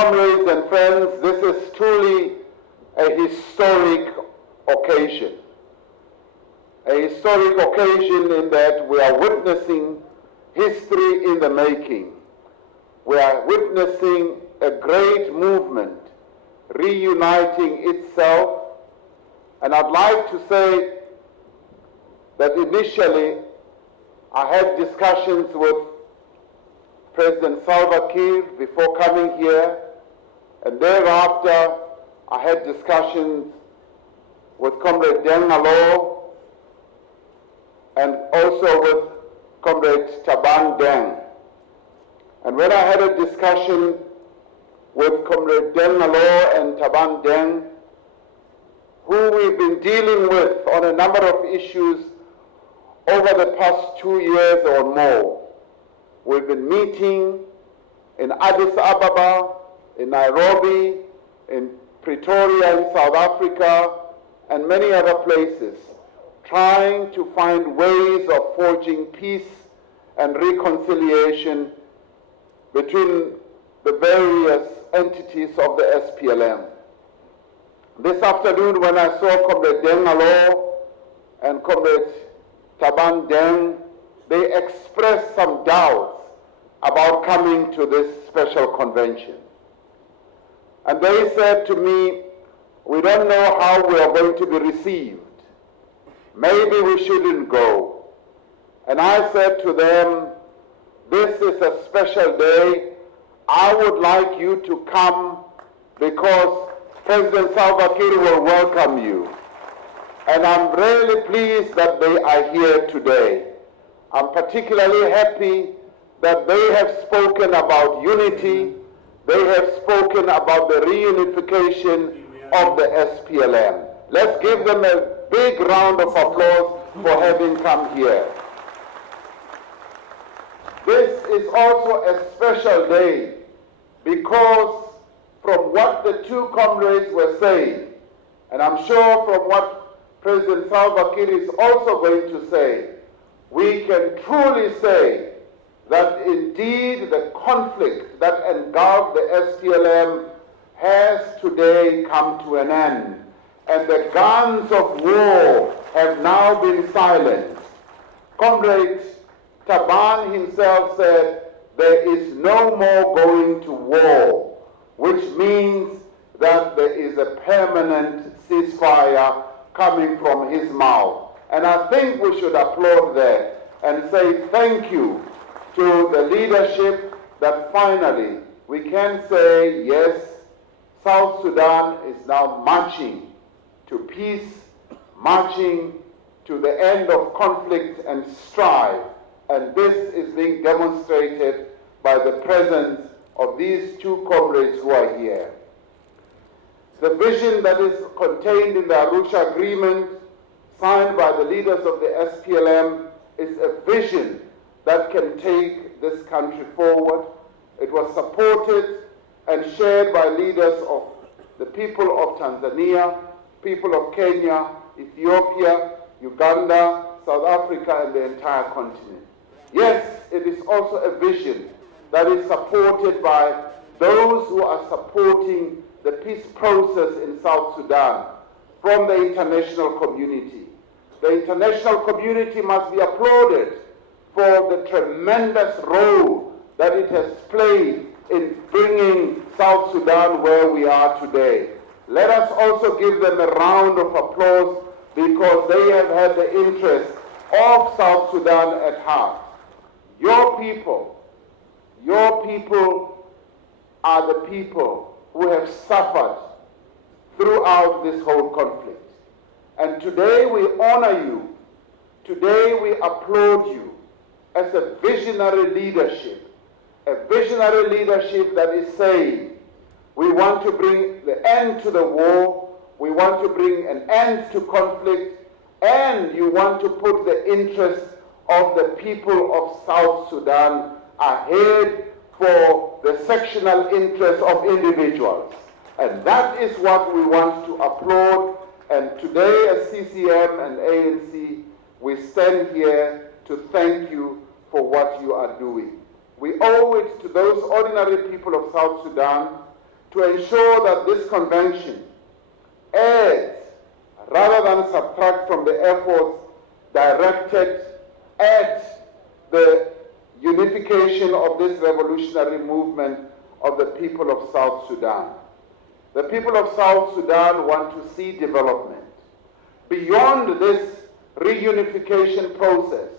Comrades and friends, this is truly a historic occasion. A historic occasion in that we are witnessing history in the making. We are witnessing a great movement reuniting itself. And I'd like to say that initially I had discussions with President Salva Kiir before coming here, and thereafter I had discussions with Comrade Deng Alo and also with Comrade Taban Deng. And when I had a discussion with Comrade Deng Alo and Taban Deng, who we've been dealing with on a number of issues over the past 2 years or more. We've been meeting in Addis Ababa, in Nairobi, in Pretoria in South Africa, and many other places, trying to find ways of forging peace and reconciliation between the various entities of the SPLM. This afternoon, when I saw Comrade Deng Alo and Comrade Taban Deng, they expressed some doubts about coming to this special convention. And they said to me, we don't know how we are going to be received. Maybe we shouldn't go. And I said to them, this is a special day. I would like you to come because President Salva Kiir will welcome you. And I'm really pleased that they are here today. I'm particularly happy that they have spoken about unity. They have spoken about the reunification of the SPLM. Let's give them a big round of applause for having come here. This is also a special day because from what the two comrades were saying, and I'm sure from what President Salva Kiir is also going to say, we can truly say that indeed the conflict that engulfed the SPLM has today come to an end, and the guns of war have now been silenced. Comrade Taban himself said, there is no more going to war, which means that there is a permanent ceasefire coming from his mouth. And I think we should applaud that and say thank you to the leadership that finally we can say, yes, South Sudan is now marching to peace, marching to the end of conflict and strife. And this is being demonstrated by the presence of these two comrades who are here. The vision that is contained in the Arusha Agreement, signed by the leaders of the SPLM, is a vision that can take this country forward. It was supported and shared by leaders of the people of Tanzania, people of Kenya, Ethiopia, Uganda, South Africa, and the entire continent. Yes, it is also a vision that is supported by those who are supporting the peace process in South Sudan from the international community. The international community must be applauded for the tremendous role that it has played in bringing South Sudan where we are today. Let us also give them a round of applause because they have had the interest of South Sudan at heart. Your people are the people who have suffered throughout this whole conflict. And today we honor you. Today we applaud you as a visionary leadership that is saying, we want to bring the end to the war, we want to bring an end to conflict, and you want to put the interests of the people of South Sudan ahead for the sectional interests of individuals. And that is what we want to applaud. And today as CCM and ANC, we stand here to thank you for what you are doing. We owe it to those ordinary people of South Sudan to ensure that this convention adds rather than subtract from the efforts directed at the unification of this revolutionary movement of the people of South Sudan. The people of South Sudan want to see development. Beyond this reunification process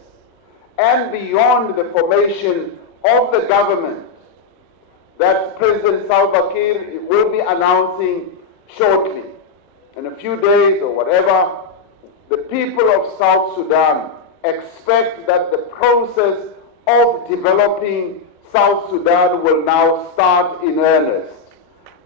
and beyond the formation of the government that President Salva Kiir will be announcing shortly, in a few days or whatever, the people of South Sudan expect that the process of developing South Sudan will now start in earnest.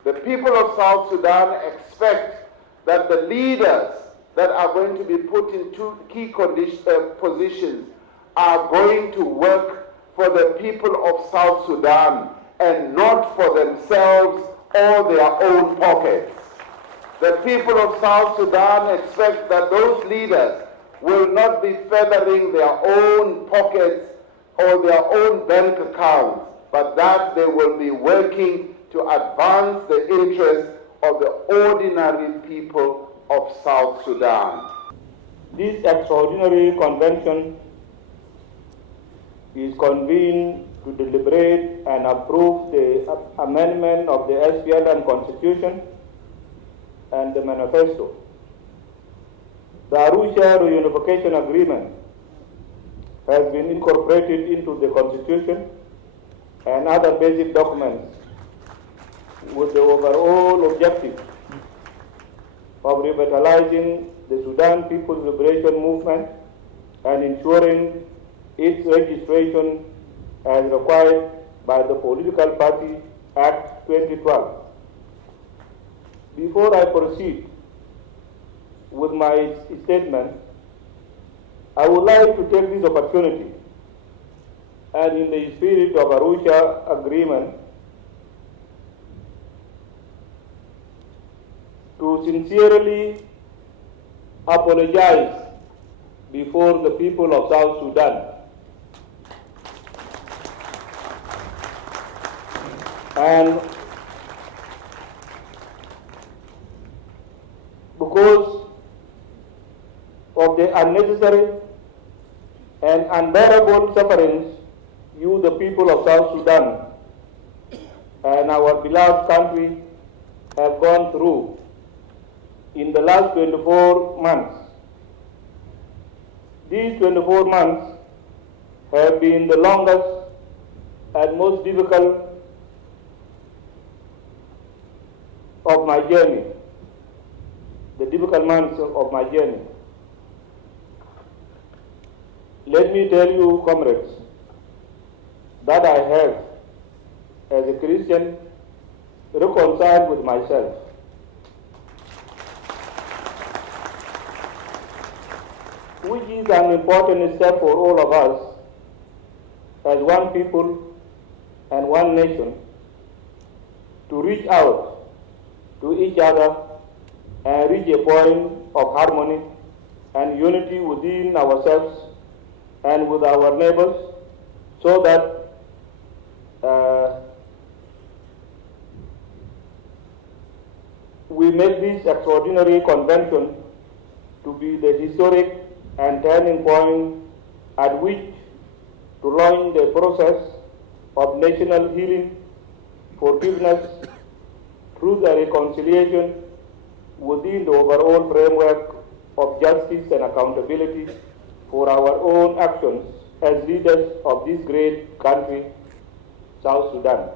The people of South Sudan expect that the leaders that are going to be put into key positions are going to work for the people of South Sudan and not for themselves or their own pockets. The people of South Sudan expect that those leaders will not be feathering their own pockets or their own bank accounts, but that they will be working to advance the interests of the ordinary people of South Sudan. This extraordinary convention is convened to deliberate and approve the amendment of the SPLM Constitution and the Manifesto. The Arusha Reunification Agreement has been incorporated into the Constitution and other basic documents with the overall objective of revitalizing the Sudan People's Liberation Movement and ensuring its registration as required by the Political Party Act 2012. Before I proceed with my statement, I would like to take this opportunity and in the spirit of Arusha Agreement to sincerely apologize before the people of South Sudan. And because of the unnecessary and unbearable sufferings you, the people of South Sudan, and our beloved country have gone through in the last 24 months. These 24 months have been the longest and most difficult of my journey, the difficult months of my journey. Let me tell you, comrades, that I have, as a Christian, reconciled with myself. Which is an important step for all of us as one people and one nation to reach out to each other and reach a point of harmony and unity within ourselves and with our neighbors, so that we make this extraordinary convention to be the historic and turning point at which to launch the process of national healing, forgiveness, truth and reconciliation within the overall framework of justice and accountability for our own actions as leaders of this great country, South Sudan.